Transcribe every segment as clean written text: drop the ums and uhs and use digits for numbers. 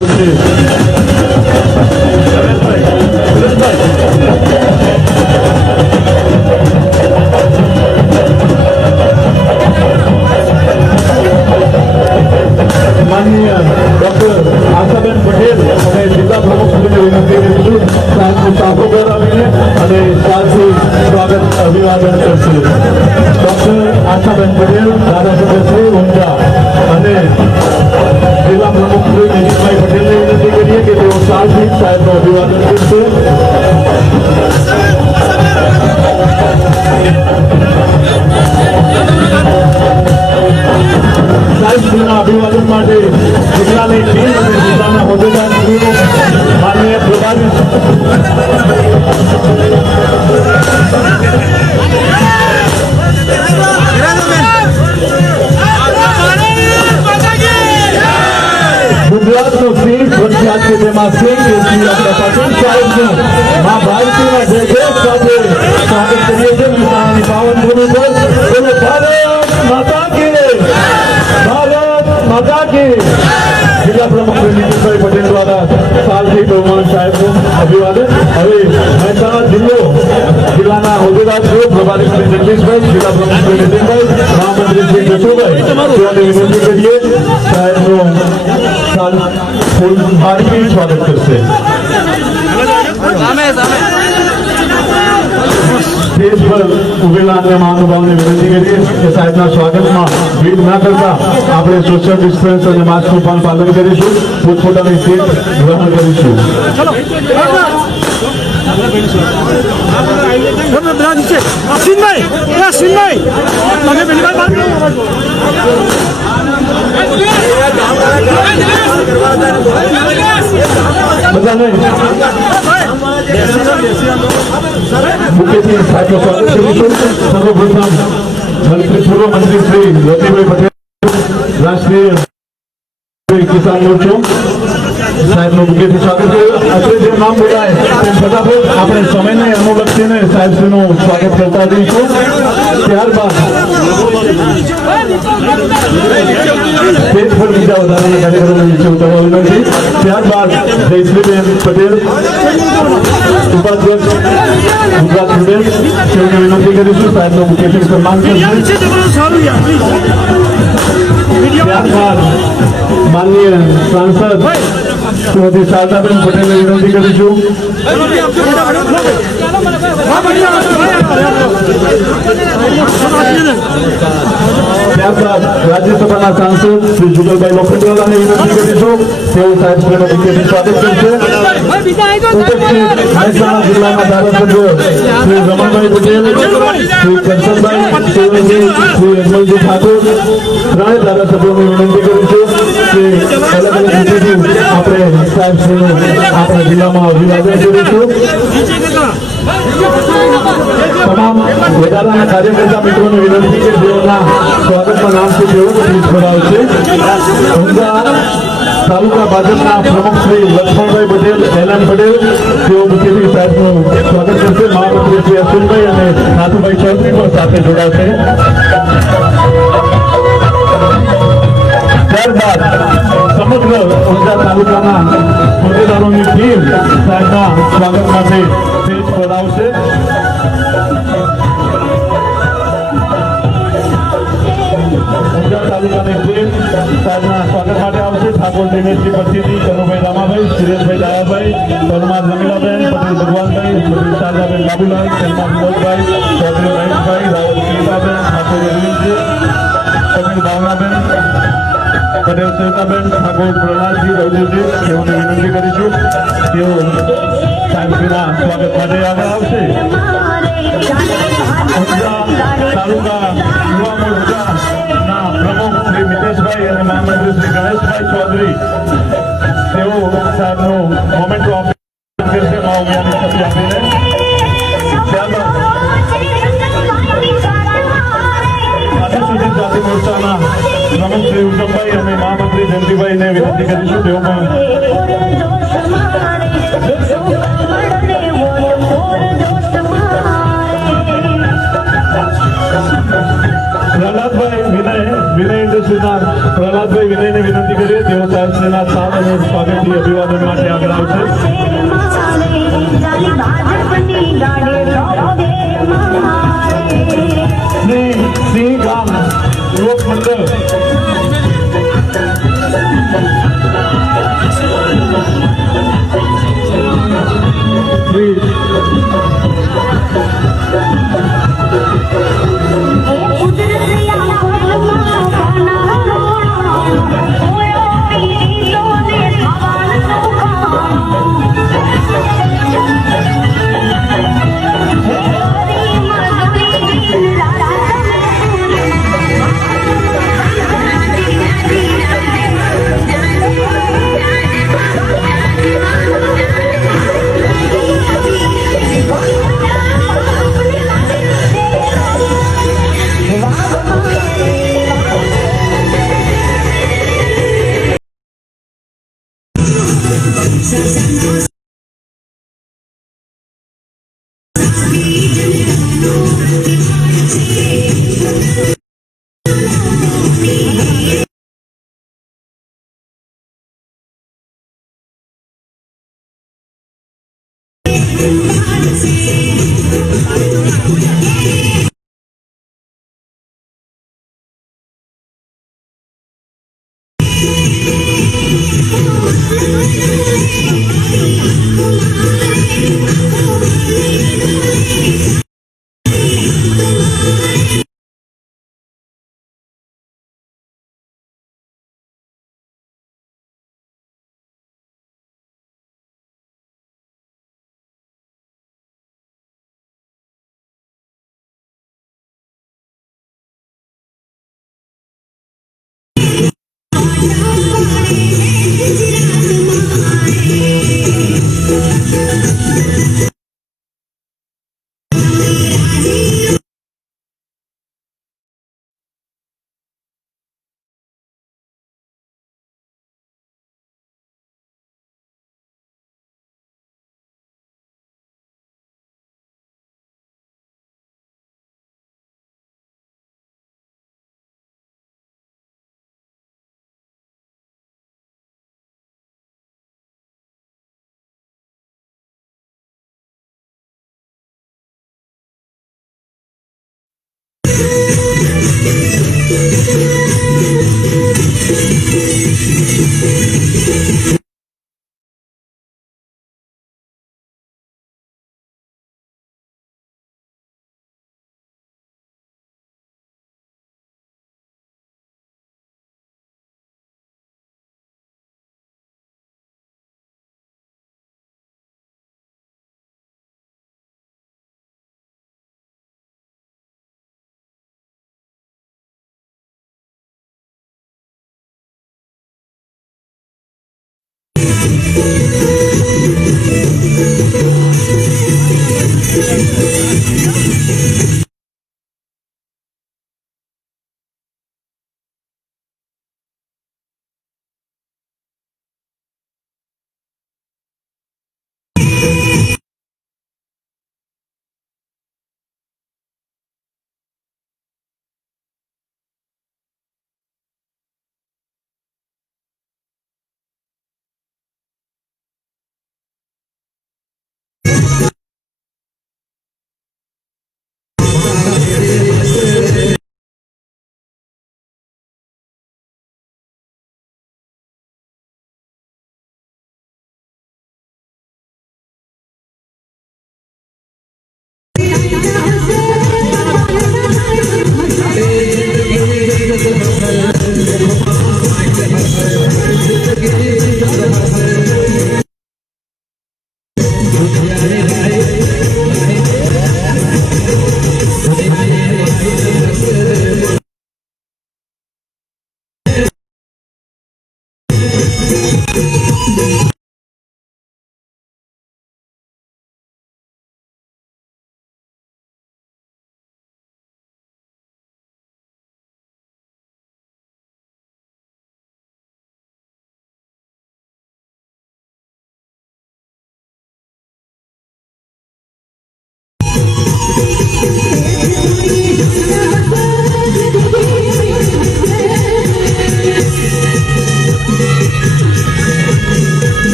माननीय डॉक्टर आशाबेन पटेल અને જિલ્લા પ્રમુખશ્રીને વિનંતી કરીશું સાહેબનું સાફો કરાવીને અને સાહેબથી સ્વાગત અભિવાદન કરશે. ડોક્ટર આશાબેન પટેલ, ધારાસભ્યશ્રી ઊંઝા અને જિલ્લા પ્રમુખશ્રી નીતિનભાઈ પટેલને વિનંતી કરીએ કે તેઓ સાહેબથી સાહેબનું અભિવાદન કરશે. સાહેબશ્રીના અભિવાદન માટે જિલ્લાની ટીમ અને જિલ્લાના હોદ્દેદારશ્રીઓ માનનીય પ્રભારી ગુજરાતનો સિંહ પ્રખ્યાત છે તેમાં સિંહ આપણા પાટીલ સાહેબનું મા ભારતીના જય જય સાથે સ્વાગત કરીએ છીએ. મહેસાણાની પાવન ભૂમિ પર બોલો ભારત માતા કી, ભારત માતા કી. જિલ્લા પ્રમુખ નીતિનભાઈ પટેલ દ્વારા સાલથી બહુમાન સાહેબનું અભિવાદન. હવે મહેસાણા જિલ્લાના હોદ્દેદારશ્રીઓ પ્રભારી શ્રી જગદીશભાઈ, જિલ્લા પ્રમુખ શ્રી નીતિનભાઈ, મહામંત્રી શ્રી જશુભાઈ તેઓને વિનંતી કરીએ સાહેબનું ફૂલહારથી સ્વાગત કરશે. સ્ટેજ પર ઉભેલા અન્ય મહાનુભાવોને વિનંતી કરીએ કે સાહેબના સ્વાગતમાં ભીડ ના કરતા આપણે સોશિયલ ડિસ્ટન્સ અને માસ્કનું પણ પાલન કરીશું. પોતપોતાની સીટ ગ્રહણ કરીશું. મુખ્યથી સાહેબનું સ્વાગત કરીશું. સર્વપ્રથમ પૂર્વ મંત્રી શ્રી રતિભાઈ પટેલ, રાષ્ટ્રીય કિસાન મોરચો, સાહેબનું મુખ્યથી સ્વાગત કર્યું. અત્રે જે નામ બોલાય તેમ ફટાફટ આપણે સમયને અનુલક્ષીને સાહેબશ્રીનું સ્વાગત કરતા જઈશું. ત્યારબાદ સ્ટેજ પર બીજા વધારાના કાર્યક્રમો વિશે ઉતરવા વિનંતી. ત્યારબાદ જયશ્રીબેન પટેલ, ઉપાધ્યક્ષ ગુજરાત પ્રદેશ, તેઓને વિનંતી કરીશું સાહેબનું મુખ્યથી સન્માન કરશે. ત્યારબાદ માનનીય સાંસદ શ્રીમતી શારદાબેન પટેલને વિનંતી કરીશું. ત્યારબાદ રાજ્યસભાના સાંસદ શ્રી જુગલભાઈ લોખંડવાલાને વિનંતી કરીશું. તેઓ સાહેબશ્રીનો મુખ્યથી સ્વાગત કરશે. મહેસાણા જિલ્લાના ધારાસભ્ય શ્રી રમણભાઈ પટેલ, શ્રી કરશનભાઈ સોલંકી, શ્રી અજમલજી ઠાકોર, ત્રણેય ધારાસભ્યોને વિનંતી કરીશું કે અલગ અલગ રીતેથી આપણે સાહેબશ્રીનું આપણા જિલ્લામાં અભિવાદન કરીશું. તમામ વધારાના કાર્યકર્તા મિત્રોને વિનંતી કે જેઓના સ્વાગતમાં નામ છે તેઓ સ્પીચ કરાવશે. ઊંઝા તાલુકા ભાજપના પ્રમુખ શ્રી લક્ષ્મણભાઈ પટેલ, એલએન પટેલ, તેઓ મુખ્યથી સાહેબનું સ્વાગત કરશે. મહામંત્રી શ્રી અશ્વિનભાઈ અને નાથુભાઈ ચૌધરી પણ સાથે જોડાશે. ત્યારબાદ સમગ્ર ઊંઝા તાલુકાના હોદ્દેદારોની ટીમ સાહેબના સ્વાગત માટે સ્ટેજ પર આવશે. ઊંઝા તાલુકાની ટીમ સાહેબના સ્વાગત માટે આવશે. ઠાકોર દિનેશજી પછીથી કનુભાઈ રામાભાઈ, સુરેશભાઈ દાયાભાઈ, પરમાર રમીલાબેન, પટેલ ભગવાનભાઈ, પટેલ શારદાબેન બાબુલાલ, શર્મા વિનોદભાઈ, ચૌધરી મહેશભાઈ, રાવલ સુનીતાબેન, ઠાકોર અરવિંદજી, પટેલ ભાવનાબેન, પટેલ સવિતાબેન, ઠાકોર પ્રહલાદજી રવજીજી, તેઓને વિનંતી કરીશું તેઓ સાહેબશ્રીના સ્વાગત માટે આગળ આવશે. ઊંઝા તાલુકા યુવા મોરચાના પ્રમુખ શ્રી મિતેશભાઈ અને મહામંત્રી શ્રી ગણેશભાઈ ચૌધરી તેઓ સાહેબનું મોમેન્ટો કરશે ઉમિયાની છબી આપીને. ત્યારબાદ અનુસૂચિત જાતિ મોરચાના પ્રમુખ શ્રી ઉત્તમભાઈ અને મહામંત્રી જયંતિભાઈને વિનંતી કરીશું તેઓ પણ પ્રહલાદભાઈ વિનય સાહેબશ્રીના પ્રહલાદભાઈ વિનયને વિનંતી કરીએ તેઓ સાહેબશ્રીના સાદ અને સ્વાગતથી અભિવાદન માટે આગળ આવશે. શ્રી સિંહ ગામ યુવક મંડળ શ્રી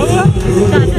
Jauh,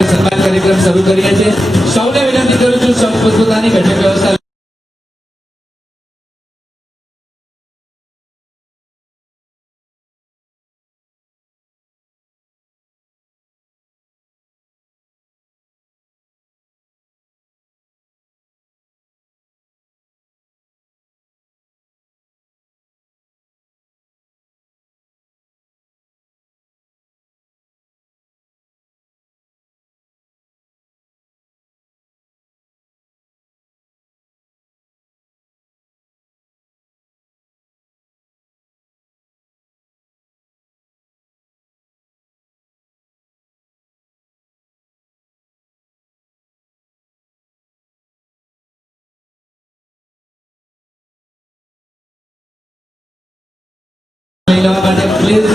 સન્માન કાર્યક્રમ શરૂ કરીએ છીએ. સૌને વિનંતી કરું છું સૌ પોતપોતાની ઘટક વ્યવસ્થા લઈ લેવા માટે પ્લીઝ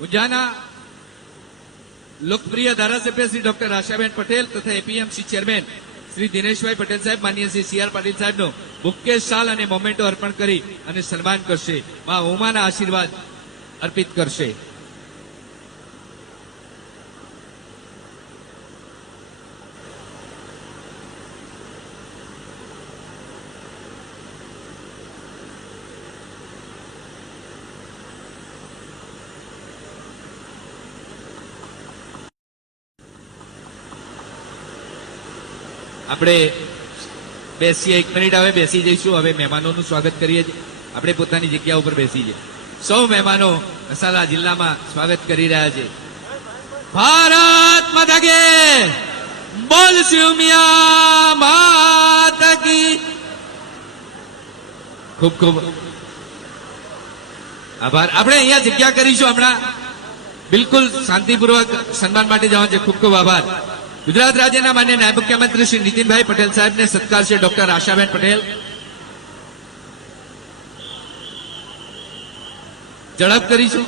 ઊંઝાના લોકપ્રિય ધારાસભ્ય શ્રી ડોક્ટર આશાબેન પટેલ તથા એપીએમસી ચેરમેન શ્રી દિનેશભાઈ પટેલ સાહેબ, માનનીય શ્રી સીઆર પાટીલ સાહેબનું બુકે શાલ અને મોમેન્ટો અર્પણ કરી અને સન્માન કરશે. માં ઉમાના આશીર્વાદ અર્પિત કરશે. આપણે બેસીએ, 1 મિનિટ હવે બેસી જઈશું. હવે મહેમાનોનું સ્વાગત કરીએ છીએ. આપણે પોતાની જગ્યા ઉપર બેસી જઈએ. સૌ મહેમાનો મસાલા જિલ્લામાં સ્વાગત કરી રહ્યા છે. ભારત માતા કે બોલ સિમિયા માતા કી. ખૂબ ખૂબ આભાર. આપણે અહીંયા જગ્યા કરીશું હમણાં. બિલકુલ શાંતિપૂર્વક સન્માન માટે જવાનું છે. ખૂબ ખૂબ આભાર. ગુજરાત રાજ્યના માન્ય નાયબ મુખ્યમંત્રી શ્રી નીતિનભાઈ પટેલ સાહેબને સત્કાર છે ડોક્ટર આશાબેન પટેલ. ઝડપ કરીશું.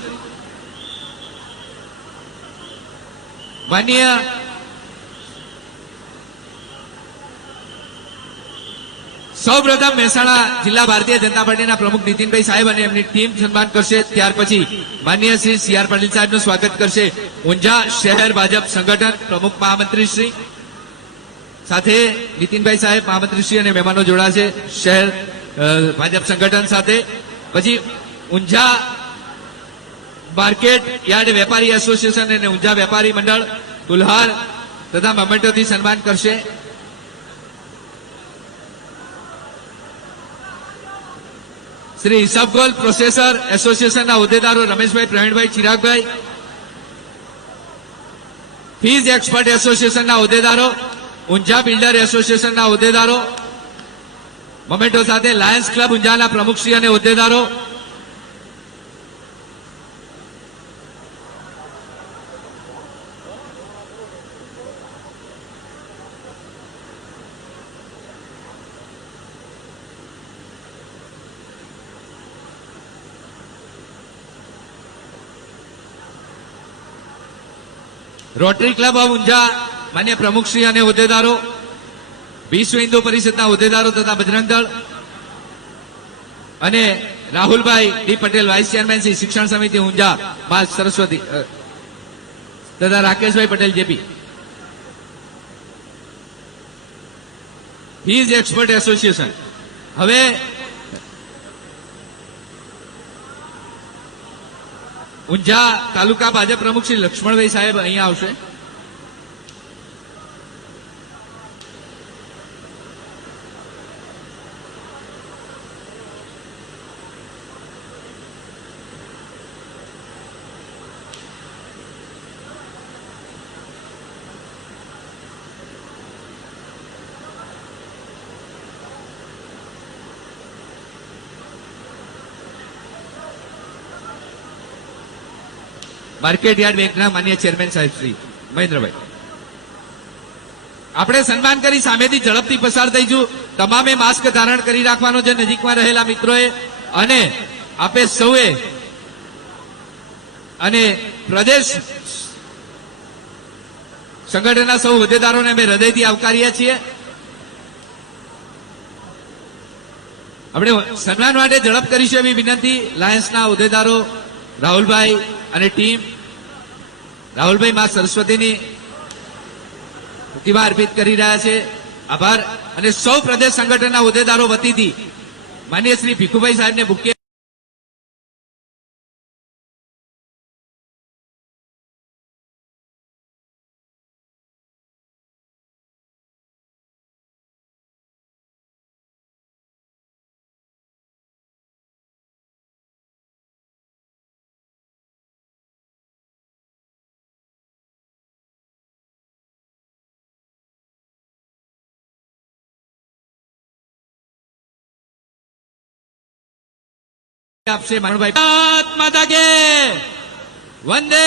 માન્ય સૌપ્રથમ મહેસાણા જિલ્લા ભારતીય જનતા પાર્ટીના પ્રમુખ નીતિનભાઈ સાહેબ અને એમની ટીમ સન્માન કરશે. ત્યાર પછી માનનીય શ્રી સીઆર પાટીલ સાહેબનું સ્વાગત કરશે ઊંઝા શહેર ભાજપ સંગઠન પ્રમુખ મહામંત્રી શ્રી. સાથે નીતિનભાઈ સાહેબ, મહામંત્રી શ્રી અને મહેમાનો જોડાશે શહેર ભાજપ સંગઠન સાથે. પછી ઊંઝા માર્કેટ યાર્ડ વેપારી એસોસિએશન અને ઊંઝા વેપારી મંડળ ગુલહાર તથા મોમેન્ટોથી સન્માન કરશે. શ્રી ઇસબગોલ પ્રોસેસર એસોસિએશનના હોદ્દેદારો રમેશભાઈ, પ્રવીણભાઈ, ચિરાગભાઈ. ફીઝ એક્સપર્ટ એસોસિએશનના હોદ્દેદારો, ઊંઝા બિલ્ડર એસોસિએશનના હોદ્દેદારો, મોમેન્ટો સાથે લાયન્સ ક્લબ ઊંઝાના પ્રમુખશ્રી અને હોદ્દેદારો. રોટરી ક્લબ ઓફ ઊંઝા માન્ય પ્રમુખશ્રી અને હોદ્દેદારો, વિશ્વ હિન્દુ પરિષદના હોદ્દેદારો તથા બજરંગ દળ અને રાહુલભાઈ D Patel vice chairman Shri શિક્ષણ સમિતિ ઊંઝા મા સરસ્વતી તથા રાકેશભાઈ Patel JP. Fees expert association. હવે ઊંઝા તાલુકા ભાજપ પ્રમુખ શ્રી લક્ષ્મણભાઈ સાહેબ અહીંયા આવશે. માર્કેટ યાર્ડ બેંકના માન્ય ચેરમેન સાહેબ શ્રી મહેન્દ્રભાઈ. આપણે સન્માન કરી સામેથી ઝડપથી પસાર થઈશું. તમામે માસ્ક ધારણ કરી રાખવાનો છે નજીકમાં રહેલા મિત્રોએ, અને આપે સૌએ અને પ્રદેશ સંગઠનના સૌ હોદ્દેદારોને અમે હૃદયથી આવકારીએ છીએ. આપણે સન્માન માટે ઝડપ કરીશું એવી વિનંતી. લાયન્સના હોદ્દેદારો રાહુલભાઈ અને ટીમ. રાહુલભાઈ માં સરસ્વતીની પ્રતિભા અર્પિત કરી રહ્યા છે. આભાર. અને સૌ પ્રદેશ સંગઠનના હોદ્દેદારો વતીથી માન્ય શ્રી ભીખુભાઈ સાહેબને બુકે આપશે. માનભાઈ, ભારત માતા કે વંદે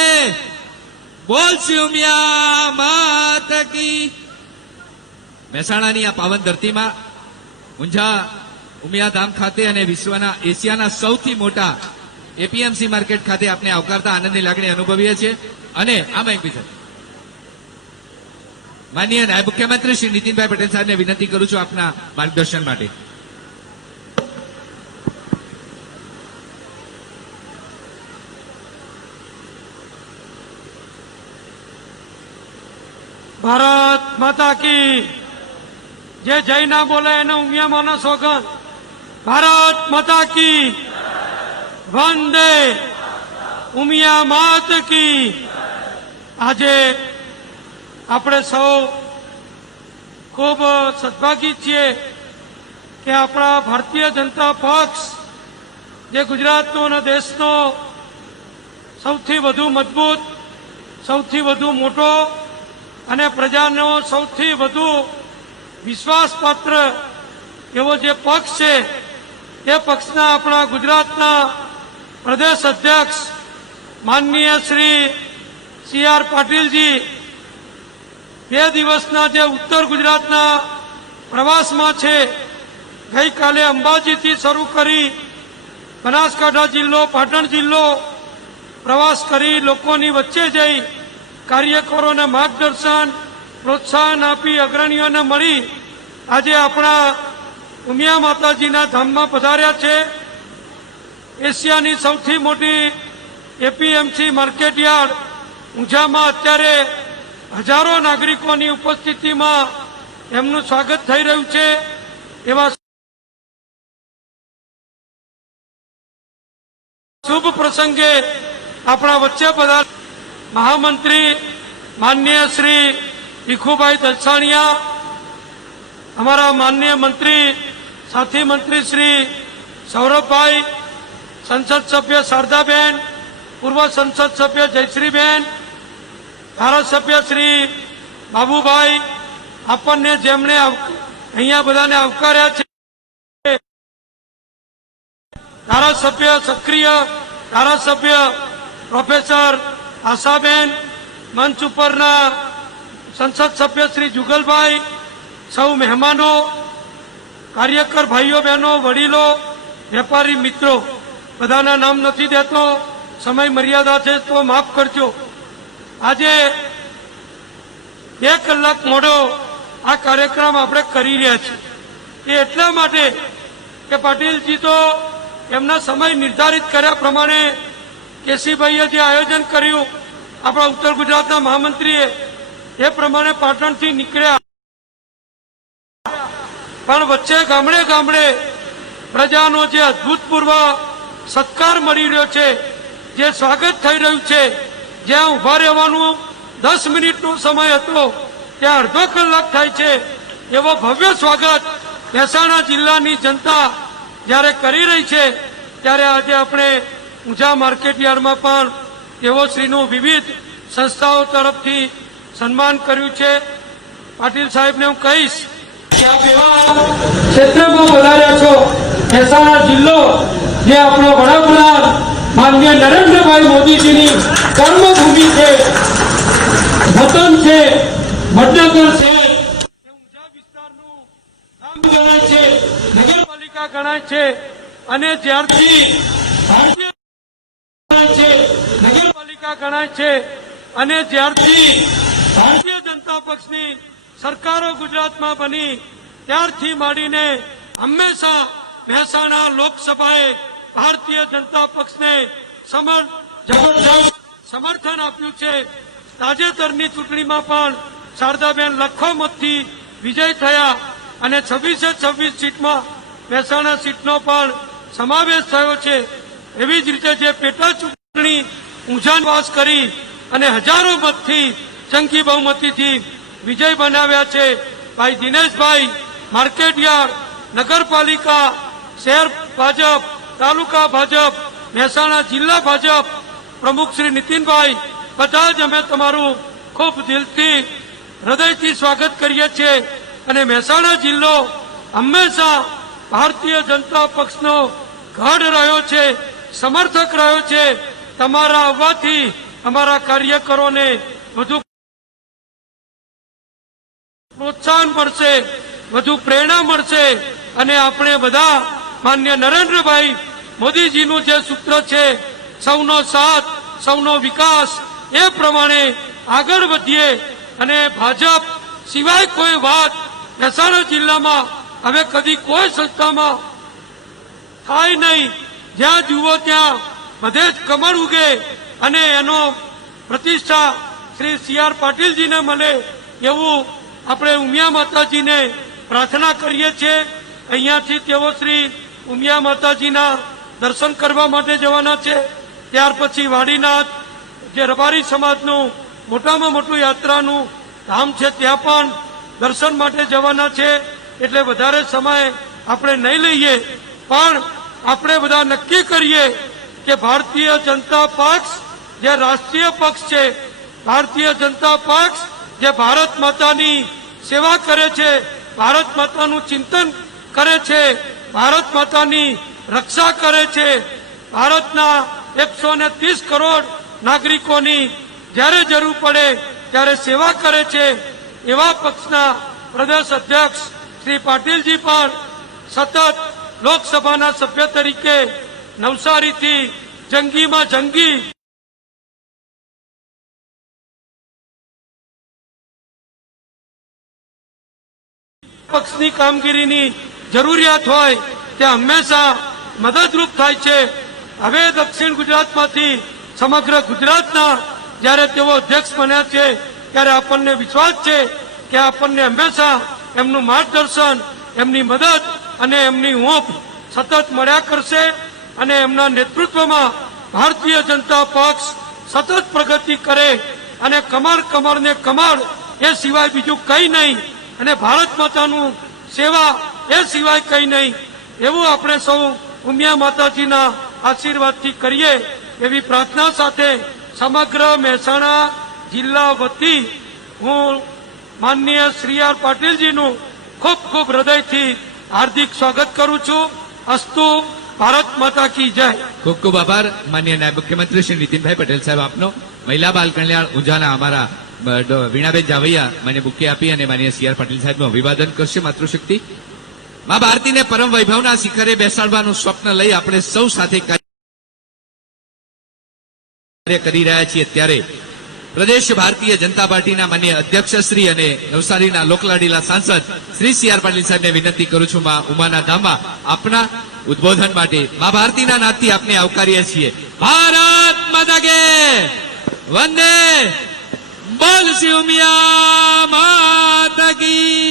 બોલ સિમિયા માતા કી. મહેસાણાની આ પાવન ધરતીમાં ઊંઝા ઉમિયા ધામ ખાતે અને વિશ્વના એશિયાના સૌથી મોટા એપીએમસી માર્કેટ ખાતે આપને આવકારતા આનંદની લાગણી અનુભવીએ છીએ અને આમાં એકબીજા માનનીય નાયબ મુખ્યમંત્રી શ્રી નીતિનભાઈ પટેલ સાહેબને વિનંતી કરું છું આપના માર્ગદર્શન માટે. ભારત માતા કી જે જય ના બોલે એને ઉમિયામાંનો સોગંદ. ભારત માતા કી વંદે ઉમિયા માત કી. આજે આપણે સૌ ખૂબ સદભાગી છીએ કે આપણા ભારતીય જનતા પક્ષ જે ગુજરાતનો અને દેશનો સૌથી વધુ મજબૂત, સૌથી વધુ મોટો અને પ્રજાનો સૌથી વધુ વિશ્વાસપાત્ર એવો જે પક્ષ છે એ પક્ષના આપણા ગુજરાતના પ્રદેશ અધ્યક્ષ માનનીય શ્રી સી.આર. પાટીલજી 2 દિવસના જે ઉત્તર ગુજરાતના પ્રવાસમાં છે. ગઈકાલે અંબાજીથી શરૂ કરી બનાસકાંઠા જિલ્લો, પાટણ જિલ્લો પ્રવાસ કરી લોકોની વચ્ચે જઈ કાર્યકરોને માર્ગદર્શન, પ્રોત્સાહન આપી અગ્રણીઓને મળી આજે આપણા ઉમિયા માતાજીના ધામમાં પધાર્યા છે. એશિયાની સૌથી મોટી એપીએમસી માર્કેટયાર્ડ ઊંઝામાં અત્યારે હજારો નાગરિકોની ઉપસ્થિતિમાં એમનું સ્વાગત થઈ રહ્યું છે. એવા શુભ પ્રસંગે આપણા વચ્ચે પધાર મહામંત્રી માનનીય શ્રી ભીખુભાઈ દલસાણિયા, અમારા માનનીય મંત્રી સાથી મંત્રી શ્રી સૌરભભાઈ, સંસદ સભ્ય શારદાબેન, પૂર્વ સંસદ સભ્ય જયશ્રીબેન, ધારાસભ્ય શ્રી બાબુભાઈ, આપણને જેમણે અહીંયા બધાને આવકાર્યા છે, ધારાસભ્ય સક્રિય ધારાસભ્ય પ્રોફેસર આશાબેન, મંચ ઉપરના સંસદ સભ્ય શ્રી જુગલભાઈ, સૌ મહેમાનો, કાર્યકર ભાઈઓ બહેનો, વડીલો, વેપારી મિત્રો, બધાના નામ નથી દેતો, સમય મર્યાદા છે તો માફ કરજો. આજે 2 કલાક મોડો આ કાર્યક્રમ આપણે કરી રહ્યા છીએ. એ એટલા માટે કે પાટીલજી તો એમના સમય નિર્ધારિત કર્યા પ્રમાણે કેસીભાઈએ જે આયોજન કર્યું આપણા ઉત્તર ગુજરાતના મહામંત્રીએ એ પ્રમાણે પાટણથી નીકળ્યા, પણ વચ્ચે ગામડે ગામડે પ્રજાનો જે અભૂતપૂર્વ સત્કાર મળી રહ્યો છે, જે સ્વાગત થઈ રહ્યું છે, જ્યાં ઉભા રહેવાનું 10 મિનિટનો સમય હતો ત્યાં અડધો કલાક થાય છે એવો ભવ્ય સ્વાગત મહેસાણા જિલ્લાની જનતા જ્યારે કરી રહી છે, ત્યારે આજે આપણે ઊંઝા માર્કેટયાર્ડમાં પણ તેઓશ્રીનું વિવિધ સંસ્થાઓ તરફથી સન્માન કર્યું છે. પાટીલ સાહેબને હું કહીશ કે આપ એવા ક્ષેત્રમાં વધાર્યા છો. મહેસાણા જિલ્લો જે આપણો વડાપ્રધાન માનનીય નરેન્દ્રભાઈ મોદીજીની કર્મભૂમિ છે, વતન છે, વડનગર છે, ઊંઝા વિસ્તારનું ધામ ગણાય છે, નગરપાલિકા ગણાય છે. અને જ્યારથી ભારતીય નગરપાલિકા ગણાય છે અને જ્યારથી ભારતીય જનતા પક્ષની સરકારો ગુજરાતમાં બની ત્યારથી માંડીને હંમેશા મહેસાણા લોકસભાએ ભારતીય જનતા પક્ષને જબરજસ્ત સમર્થન આપ્યું છે. તાજેતરની ચૂંટણીમાં પણ શારદાબેન લખો મતથી વિજય થયા અને 26 સીટમાં મહેસાણા સીટનો પણ સમાવેશ થયો છે. એવી જ રીતે જે પેટા ચૂંટણી ઊંઝા પાસ કરી અને હજારો મતથી જંગી બહુમતીથી વિજય બનાવ્યા છે. ભાઈ દિનેશભાઈ, માર્કેટયાર્ડ, નગરપાલિકા, શહેર ભાજપ, તાલુકા ભાજપ, મહેસાણા જિલ્લા ભાજપ પ્રમુખ શ્રી નીતિનભાઈ, બધા જ અમે તમારું ખૂબ દિલથી હૃદયથી સ્વાગત કરીએ છીએ. અને મહેસાણા જિલ્લો હંમેશા ભારતીય જનતા પક્ષનો ગઢ રહ્યો છે, સમર્થક રહ્યો છે. તમારા આવવાથી અમારા કાર્યકરોને વધુ પ્રોત્સાહન મળશે, વધુ પ્રેરણા મળશે અને આપણે બધા માન્ય નરેન્દ્રભાઈ મોદીજીનું જે સૂત્ર છે સૌનો સાથ સૌનો વિકાસ, એ પ્રમાણે આગળ વધીએ અને ભાજપ સિવાય કોઈ વાત મહેસાણા જિલ્લામાં હવે કદી કોઈ સંસ્થામાં થાય નહીં. જ્યાં જુઓ ત્યાં બધે જ કમળ ઉગે અને એનો પ્રતિષ્ઠા શ્રી CR પાટીલજીને મળે એવું આપણે ઉમિયા માતાજીને પ્રાર્થના કરીએ છીએ. અહીંયાથી તેઓ શ્રી ઉમિયા માતાજીના દર્શન કરવા માટે જવાના છે. ત્યાર પછી વાડીનાથ જે રબારી સમાજનું મોટામાં મોટું યાત્રાનું ધામ છે ત્યાં પણ દર્શન માટે જવાના છે. એટલે વધારે સમય આપણે નહીં લઈએ, પણ આપણે બધા નક્કી કરીએ કે ભારતીય જનતા પક્ષ જે રાષ્ટ્રીય પક્ષ છે, ભારતીય જનતા પક્ષ જે ભારત માતાની સેવા કરે છે, ભારત માતાનું ચિંતન કરે છે, ભારત માતાની રક્ષા કરે છે, ભારતના 130 કરોડ નાગરિકોની જ્યારે જરૂર પડે ત્યારે સેવા કરે છે, એવા પક્ષના પ્રદેશ અધ્યક્ષ શ્રી પાટીલજી પણ સતત લોકસભાના સભ્ય તરીકે નવસારીથી જંગીમાં જંગી પક્ષની કામગીરીની જરૂરિયાત હોય ત્યાં હંમેશા મદદરૂપ થાય છે. હવે દક્ષિણ ગુજરાતમાંથી સમગ્ર ગુજરાતના જ્યારે તેઓ અધ્યક્ષ બન્યા છે ત્યારે આપણને વિશ્વાસ છે કે આપણને હંમેશા એમનું માર્ગદર્શન, એમની મદદ અને એમની હૂંફ સતત મળ્યા કરશે અને એમના નેતૃત્વમાં ભારતીય જનતા પક્ષ સતત પ્રગતિ કરે અને કમર ને કમર એ સિવાય બીજું કંઈ નહીં અને ભારત માતાનું સેવા એ સિવાય કંઈ નહીં એવું આપણે સૌ ઉમિયા માતાજીના આશીર્વાદથી કરીએ એવી પ્રાર્થના સાથે સમગ્ર મહેસાણા જિલ્લા વતી હું માનનીય શ્રી R પાટીલજીનું ખૂબ ખૂબ હૃદયથી હાર્દિક સ્વાગત કરું છું. અસ્તુ. ભારત માતા કી જય. ખૂબ ખૂબ આભાર માનનીય નાયબ મુખ્યમંત્રી શ્રી નીતિનભાઈ પટેલ સાહેબ આપનો. મહિલા બાલ કલ્યાણ ઊંઝાના અમારા વીણાબેન જાવૈયા મને બુકે આપી અને માનનીય CR પાટીલ સાહેબનું અભિવાદન કરશે. માતૃશક્તિ મા ભારતીને પરમ વૈભવના શિખરે બેસાડવાનું સ્વપ્ન લઈ આપણે સૌ સાથે કાર્ય કરી રહ્યા છીએ. ત્યારે પ્રદેશ ભારતીય જનતા પાર્ટીના માનનીય અધ્યક્ષશ્રી અને નવસારીના લોકલાડીલા સાંસદ શ્રી CR પાટીલ સાહેબને વિનંતી કરું છું મા ઉમાના ધામમાં આપના ઉદ્બોધન માટે. મા ભારતીના નાદથી આપને આવકારીએ છીએ. ભારત માતા કે વંદે બોલ શ્રી ઉમિયા માતા કી.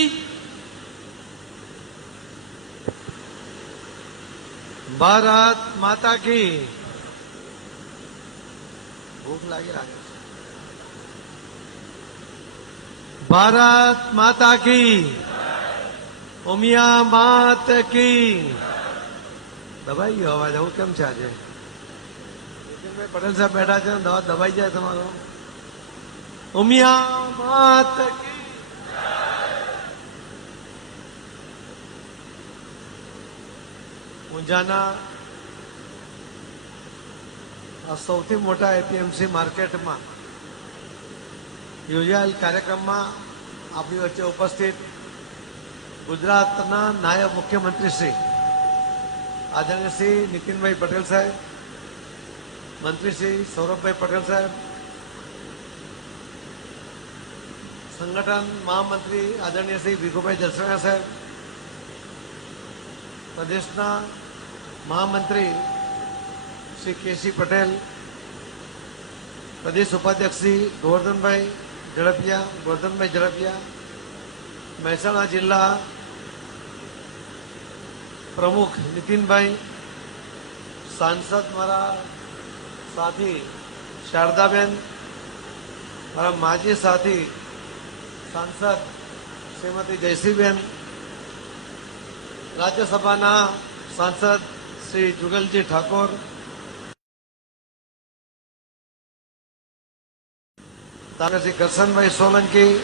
ભારત માતા કી. ભૂખ લાગી લાગે છે. ભારત માતા કી. ઉમિયા માત કી. દબાઈ ગયો અવાજ. આવું કેમ છે આજે? નીતિનભાઈ પટેલ સાહેબ બેઠા છે, દબાઈ જાય તમારો. ઉમિયા માત કી. ઊંઝાના આ સૌથી મોટા APMC માર્કેટમાં યોજાયેલ કાર્યક્રમમાં આપણી વચ્ચે ઉપસ્થિત ગુજરાતના નાયબ મુખ્યમંત્રી શ્રી આદરણીય શ્રી નીતિનભાઈ પટેલ સાહેબ, મંત્રી શ્રી સૌરભભાઈ પટેલ સાહેબ, સંગઠન મહામંત્રી આદરણીય શ્રી ભીખુભાઈ જસવાયા સાહેબ, પ્રદેશના મહામંત્રી શ્રી KC પટેલ, પ્રદેશ ઉપાધ્યક્ષ શ્રી ગોવર્ધનભાઈ ઝડપિયા, મહેસાણા જિલ્લા પ્રમુખ નીતિનભાઈ, સાંસદ મારા સાથી શારદાબેન, મારા માજી સાથી સાંસદ શ્રીમતી જયશ્રીબેન, રાજ્યસભાના સાંસદ શ્રી જુગલજી ઠાકોર, ધારાસભ્ય શ્રી કરશનભાઈ સોલંકી,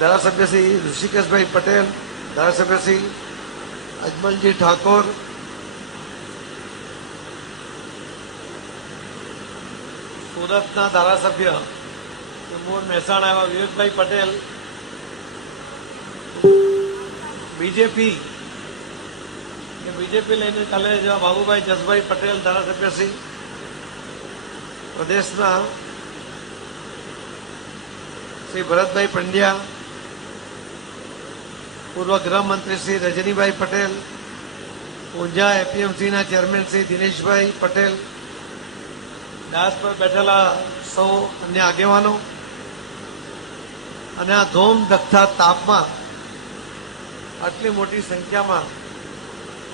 ધારાસભ્ય શ્રી ઋષિકેશભાઈ પટેલ, ધારાસભ્ય શ્રી અજમલજી ઠાકોર, સુરતના ધારાસભ્ય મૂળ મહેસાણા એવા વિવેકભાઈ પટેલ, BJP કે બીજેપી લઈને કાલે જેવા બાબુભાઈ જસભાઈ પટેલ ધારાસભ્યશ્રી, પ્રદેશના શ્રી ભરતભાઈ પંડ્યા, પૂર્વ ગૃહમંત્રી શ્રી રજનીભાઈ પટેલ, ઊંઝા એપીએમસીના ચેરમેન શ્રી દિનેશભાઈ પટેલ, ડાયસ પર બેઠેલા સૌ અન્ય આગેવાનો અને આ ધોમ ધખતા તાપમાં આટલી મોટી સંખ્યામાં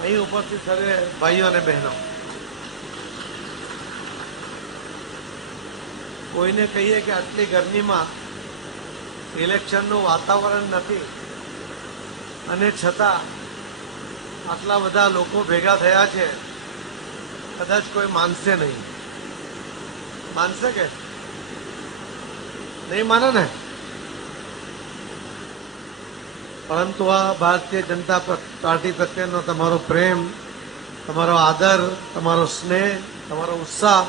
અહીં ઉપસ્થિત સર્વે ભાઈઓ અને બહેનો, કોઈને કહીએ કે આટલી ગરમીમાં ઇલેક્શનનું વાતાવરણ નથી અને છતાં આટલા બધા લોકો ભેગા થયા છે, કદાચ કોઈ માનશે નહીં. માનશે કે નહીં માને ને? પરંતુ આ ભારતીય જનતા પાર્ટી પ્રત્યેનો તમારો પ્રેમ, તમારો આદર, તમારો સ્નેહ, તમારો ઉત્સાહ,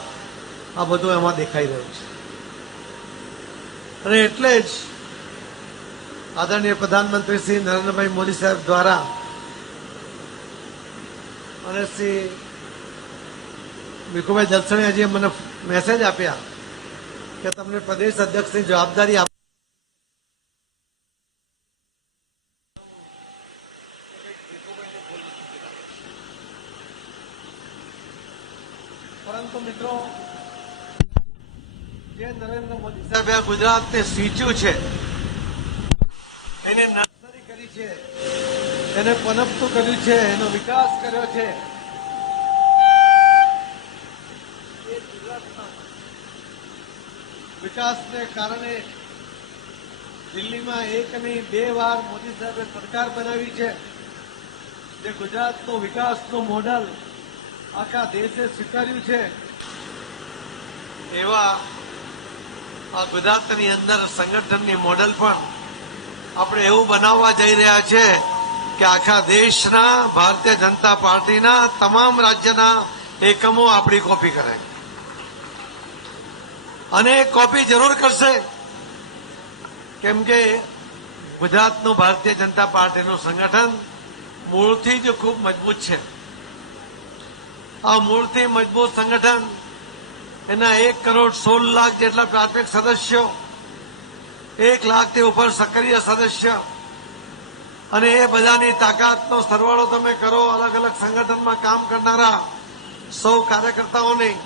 આ બધું એમાં દેખાઈ રહ્યું છે. અને એટલે જ આદરણીય પ્રધાનમંત્રી શ્રી નરેન્દ્રભાઈ મોદી સાહેબ દ્વારા અને શ્રી ભીખુભાઈ દલસણીએ આજે મને મેસેજ આપ્યા કે તમને પ્રદેશ અધ્યક્ષની જવાબદારી આપ. પરંતુ મિત્રો, જે નરેન્દ્ર મોદી સાહેબે આ ગુજરાતને સીંચ્યું છે, એને નર્સરી કરી છે, એને પનપતું કર્યું છે, એનો વિકાસ કર્યો છે, એ ગુજરાતના વિકાસને કારણે દિલ્હીમાં એક નહીં બે વાર મોદી સાહેબે સરકાર બનાવી છે, જે ગુજરાતનું વિકાસનું મોડલ આખા દેશે સ્વીકાર્યું છે. એવા આ ગુજરાતની અંદર સંગઠનની મોડલ પણ આપણે એવું બનાવવા જઈ રહ્યા છે કે આખા દેશના ભારતીય જનતા પાર્ટીના તમામ રાજ્યના એકમો આપણી કોપી કરે અને કોપી જરૂર કરશે, કેમ કે ગુજરાતનું ભારતીય જનતા પાર્ટીનું સંગઠન મૂળથી જ ખૂબ મજબૂત છે. આ મૂળથી મજબૂત સંગઠન, એના 1,16,00,000 જેટલા પ્રાથમિક સદસ્યો, 1 લાખથી ઉપર સક્રિય સદસ્ય, અને એ બધાની તાકાતનો સરવાળો તમે કરો, અલગ અલગ સંગઠનમાં કામ કરનારા સૌ કાર્યકર્તાઓની,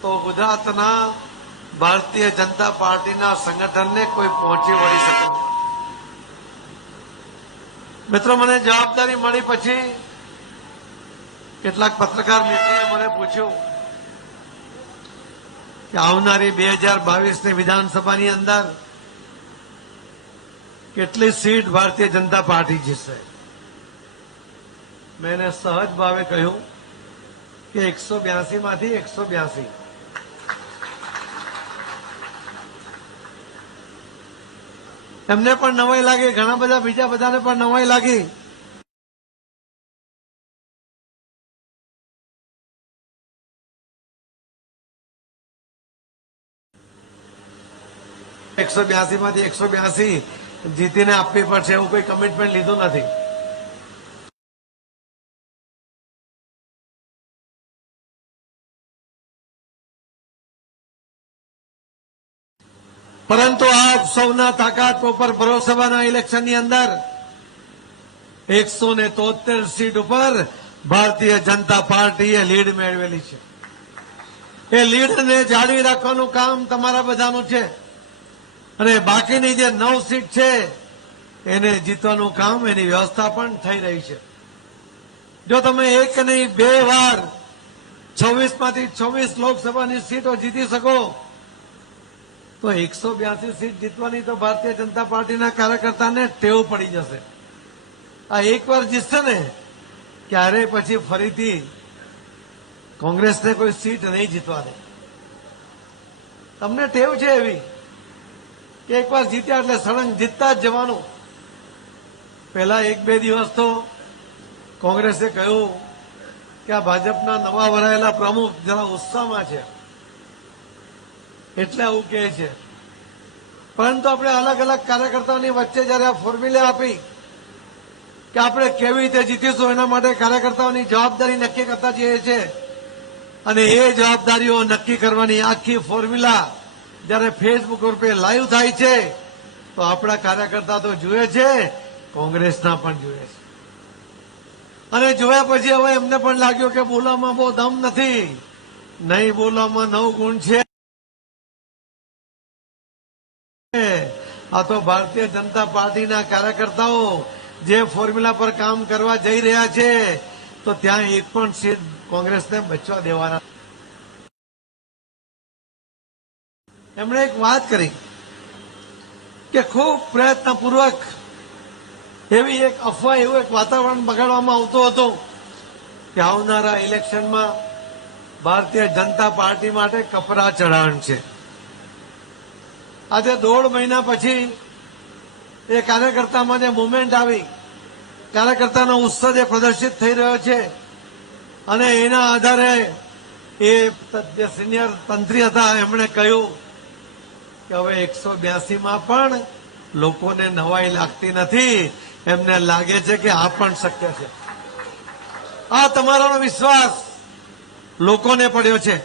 તો ગુજરાતના ભારતીય જનતા પાર્ટીના સંગઠનને કોઈ પહોંચી વળી શકે નહીં. મિત્રો, મને જવાબદારી મળી પછી કેટલાક પત્રકાર મિત્રોએ મને પૂછ્યું કે આવનારી 2022ની વિધાનસભાની અંદર કેટલી સીટ ભારતીય જનતા પાર્ટી જીતશે. મેં એને સહજ ભાવે કહ્યું કે 182 માંથી 182. એમને પણ નવાઈ લાગી, ઘણા બધા બીજા બધાને પણ નવાઈ લાગી. એકસો 182 માંથી 182 જીતીને આપવી પડશે એવું કોઈ કમિટમેન્ટ લીધું નથી. પરંતુ આપ સૌના તાકાત ઉપર ભરોસાવાના ઇલેક્શનની અંદર 173 સીટ ઉપર ભારતીય જનતા પાર્ટીએ લીડ મેળવેલી છે. એ લીડને જાળવી રાખવાનું કામ તમારા બધાનું છે અને બાકીની જે 9 સીટ છે એને જીતવાનું કામ, એની વ્યવસ્થા પણ થઈ રહી છે. જો તમે એક નહીં બે વાર 26 માંથી 26 લોકસભાની સીટો જીતી શકો તો 182 સીટ જીતવાની તો ભારતીય જનતા પાર્ટીના કાર્યકર્તાને ટેવ પડી જશે. આ એકવાર જીતશે ને, ક્યારે પછી ફરીથી કોંગ્રેસને કોઈ સીટ નહીં જીતવા દે. તમને ટેવ છે એવી કે એકવાર જીત્યા એટલે સળંગ જીતતા જ જવાનું. પહેલા 1-2 દિવસ તો કોંગ્રેસે કહ્યું કે આ ભાજપના નવા વરાયેલા પ્રમુખ જરા ઉત્સાહમાં છે એટલે આવું કહે છે. પરંતુ આપણે અલગ અલગ કાર્યકર્તાઓની વચ્ચે જયારે આ ફોર્મ્યુલા આપી કે કે આપણે કેવી રીતે જીતીશું એના માટે કાર્યકર્તાઓની જવાબદારી નક્કી કરતા જઈએ છીએ અને એ જવાબદારીઓ નક્કી કરવાની આખી ફોર્મ્યુલા જ્યારે ફેસબુક ઉપર લાઈવ થાય છે તો આપણા કાર્યકર્તા તો જુએ છે, કોંગ્રેસના પણ જુએ છે અને જોયા પછી હવે એમને પણ લાગ્યું કે બોલવામાં બહુ દમ નથી, નહીં બોલવામાં 9 ગુણ છે. આ તો ભારતીય જનતા પાર્ટીના કાર્યકર્તાઓ જે ફોર્મ્યુલા પર કામ કરવા જઈ રહ્યા છે તો ત્યાં એક પણ સીટ કોંગ્રેસને બચવા દેવાના. એમણે એક વાત કરી કે ખૂબ પ્રયત્નપૂર્વક એવી એક અફવા, એવું એક વાતાવરણ બગાડવામાં આવતું હતું કે આવનારા ઇલેક્શનમાં ભારતીય જનતા પાર્ટી માટે કપરા ચઢાણ છે. આજે 1.5 મહિના પછી એ કાર્યકર્તામાં જે મુવમેન્ટ આવી, કાર્યકર્તાનો ઉત્સાહ જે પ્રદર્શિત થઈ રહ્યો છે અને એના આધારે એ જે સિનિયર તંત્રી હતા એમણે કહ્યું કે હવે 182માં પણ લોકોને નવાઈ લાગતી નથી, એમને લાગે છે કે આ પણ શક્ય છે. આ તમારો વિશ્વાસ લોકોને પડ્યો છે.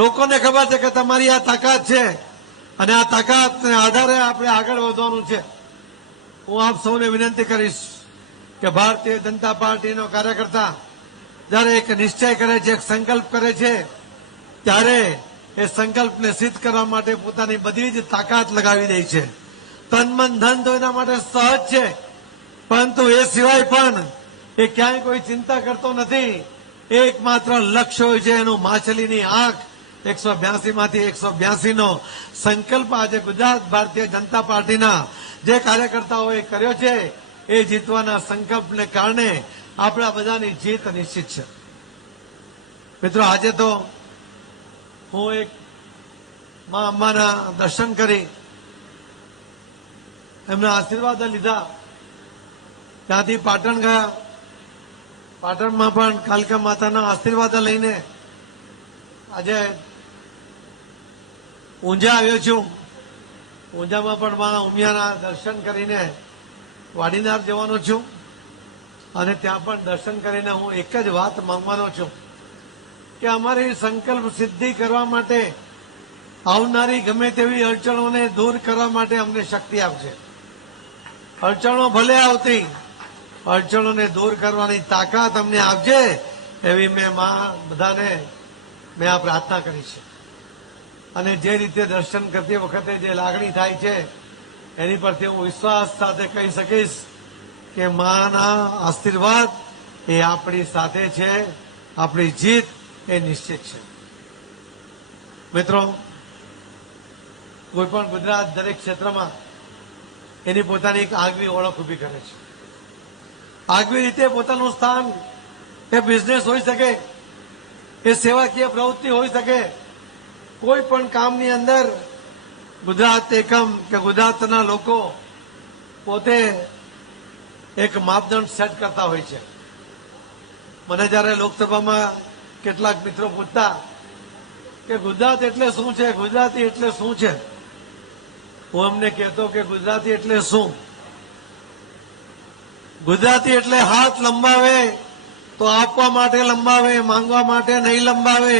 લોકોને ખબર છે કે તમારી આ તાકાત છે અને આ તાકાતને આધારે આપણે આગળ વધવાનું છે. હું આપ સૌને વિનંતી કરીશ કે ભારતીય જનતા પાર્ટીનો કાર્યકર્તા જ્યારે એક નિશ્ચય કરે છે, એક સંકલ્પ કરે છે, ત્યારે એ સંકલ્પને સિદ્ધ કરવા માટે પોતાની બધી જ તાકાત લગાવી દે છે. તન મન ધન તો એના માટે સહજ છે, પરંતુ એ સિવાય પણ એ ક્યાંય કોઈ ચિંતા કરતો નથી. એકમાત્ર લક્ષ્ય હોય છે એનું માછલીની આંખ. 182માંથી 182નો સંકલ્પ આજે ગુજરાત ભારતીય જનતા પાર્ટીના જે કાર્યકર્તાઓએ કર્યો છે એ જીતવાના સંકલ્પને કારણે આપણા બધાની જીત નિશ્ચિત છે. મિત્રો, આજે તો હું એક મા અંબાના દર્શન કરી એમના આશીર્વાદ લીધા, ત્યાંથી પાટણ ગયા. પાટણમાં પણ કાલિકા માતાના આશીર્વાદ લઈને આજે ઊંઝા આવ્યો છું. ઊંઝામાં પણ મા ઉમિયાના દર્શન કરીને વાડીનાર જવાનો છું અને ત્યાં પણ દર્શન કરીને હું એક જ વાત માંગવાનો છું કે અમારી સંકલ્પ સિદ્ધિ કરવા માટે આવનારી ગમે તેવી અડચણોને દૂર કરવા માટે અમને શક્તિ આપશે. અડચણો ભલે આવતી, અડચણોને દૂર કરવાની તાકાત અમને આપજે, એવી મેં બધાને મેં આ પ્રાર્થના કરી છે. અને જે રીતે દર્શન કરતી વખતે જે લાગણી થાય છે એની પરથી હું વિશ્વાસ સાથે કહી શકીશ કે માના આશીર્વાદ એ આપણી સાથે છે, આપણી જીત એ નિશ્ચિત છે. મિત્રો, કોઈ પણ ગુજરાત દરેક ક્ષેત્રમાં એની પોતાની એક આગવી ઓળખ ઊભી કરે છે. આગવી રીતે પોતાનું સ્થાન એ બિઝનેસ હોઈ શકે, એ સેવાકીય પ્રવૃત્તિ હોઈ શકે, કોઈ પણ કામની અંદર ગુજરાત એકમ કે ગુજરાતના લોકો પોતે એક માપદંડ સેટ કરતા હોય છે. મને જયારે લોકસભામાં કેટલાક મિત્રો પૂછતા કે ગુજરાત એટલે શું છે, ગુજરાતી એટલે શું છે, હું અમને કહેતો કે ગુજરાતી એટલે શું? ગુજરાતી એટલે હાથ લંબાવે તો આપવા માટે લંબાવે, માંગવા માટે નહીં લંબાવે,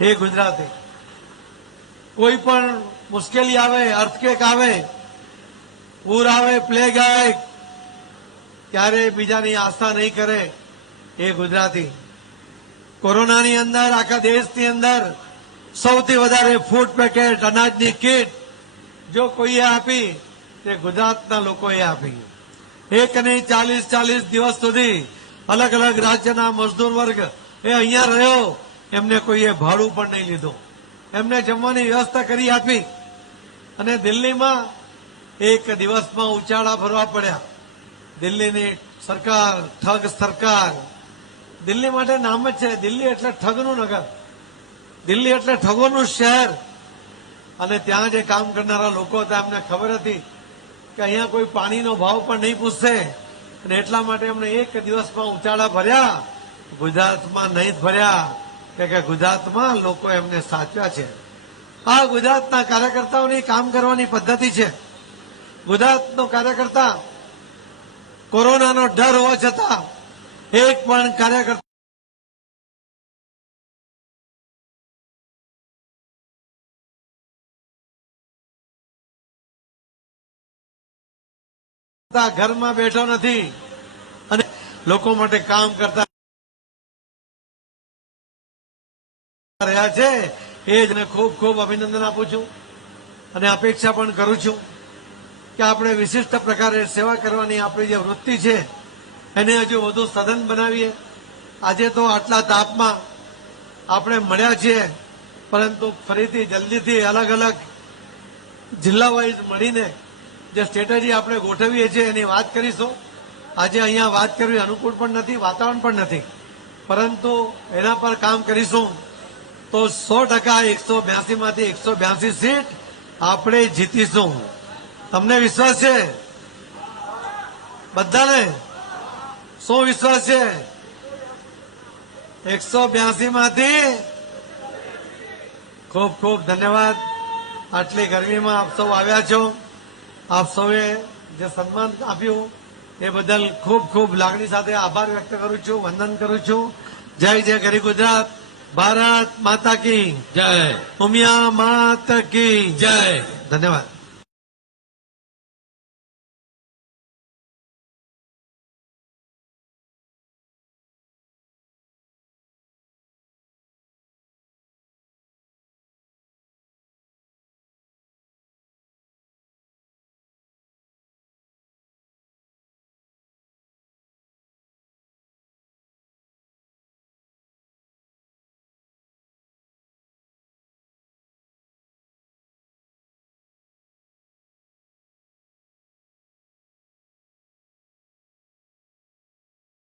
એ ગુજરાતી. કોઈ પણ મુશ્કેલી આવે, અર્થક્વેક આવે, પૂર આવે, પ્લેગ આવે, ત્યારે બીજાની આસ્થા નહીં કરે, એ ગુજરાતી. કોરોનાની અંદર આખા દેશની અંદર સૌથી વધારે ફૂડ પેકેટ, અનાજની કીટ જો કોઈએ આપી તે ગુજરાતના લોકોએ આપી. એક નહીં 40 દિવસ સુધી અલગ અલગ રાજ્યના મજદૂર વર્ગ એ અહીંયા રહ્યો, એમને કોઈએ ભાડું પણ નહીં લીધું, એમને જમવાની વ્યવસ્થા કરી આપી. અને દિલ્હીમાં એક દિવસમાં ઉચાળા ભરવા પડ્યા. દિલ્હીની સરકાર, ઠગ સરકાર. દિલ્હી માટે નામ જ છે, દિલ્હી એટલે ઠગનું નગર, દિલ્હી એટલે ઠગોનું શહેર. અને ત્યાં જે કામ કરનારા લોકો હતા એમને ખબર હતી કે અહીંયા કોઈ પાણીનો ભાવ પણ નહીં પૂછશે, અને એટલા માટે એમણે એક દિવસમાં ઉચાળા ભર્યા. ગુજરાતમાં નહીં ભર્યા કે ગુજરાતમાં લોકો એમને સાચવ્યા છે. આ ગુજરાતના કાર્યકર્તાઓની કામ કરવાની પદ્ધતિ છે. ગુજરાતનો કાર્યકર્તા કોરોનાનો ડર હોવા છતાં એક પણ કાર્યકર્તા ઘરમાં બેઠો નથી અને લોકો માટે કામ કરતા રહ્યા છે એ જ ખૂબ ખૂબ અભિનંદન આપું છું અને અપેક્ષા પણ કરું છું કે આપણે વિશિષ્ટ પ્રકારે સેવા કરવાની આપણી જે વૃત્તિ છે એને હજુ વધુ સઘન બનાવીએ. આજે તો આટલા તાપમાં આપણે મળ્યા છીએ, પરંતુ ફરીથી જલ્દીથી અલગ અલગ જિલ્લા વાઇઝ મળીને જે સ્ટ્રેટેજી આપણે ગોઠવીએ છીએ એની વાત કરીશું. આજે અહીંયા વાત કરવી અનુકૂળ પણ નથી, વાતાવરણ પણ નથી, પરંતુ એના પર કામ કરીશું તો 100% 182 માંથી 182 સીટ આપણે જીતીશું. તમને વિશ્વાસ છે? બધાને શું વિશ્વાસ છે? 182 માંથી ખૂબ ખૂબ ધન્યવાદ. આટલી ગરમીમાં આપ સૌ આવ્યા છો, આપ સૌએ જે સન્માન આપ્યું એ બદલ ખૂબ ખૂબ લાગણી સાથે આભાર વ્યક્ત કરું છું, વંદન કરું છું. જય જય ગરી ગુજરાત. ભારત માતા કી જય. ઉમિયા માત કી જય. ધન્યવાદ.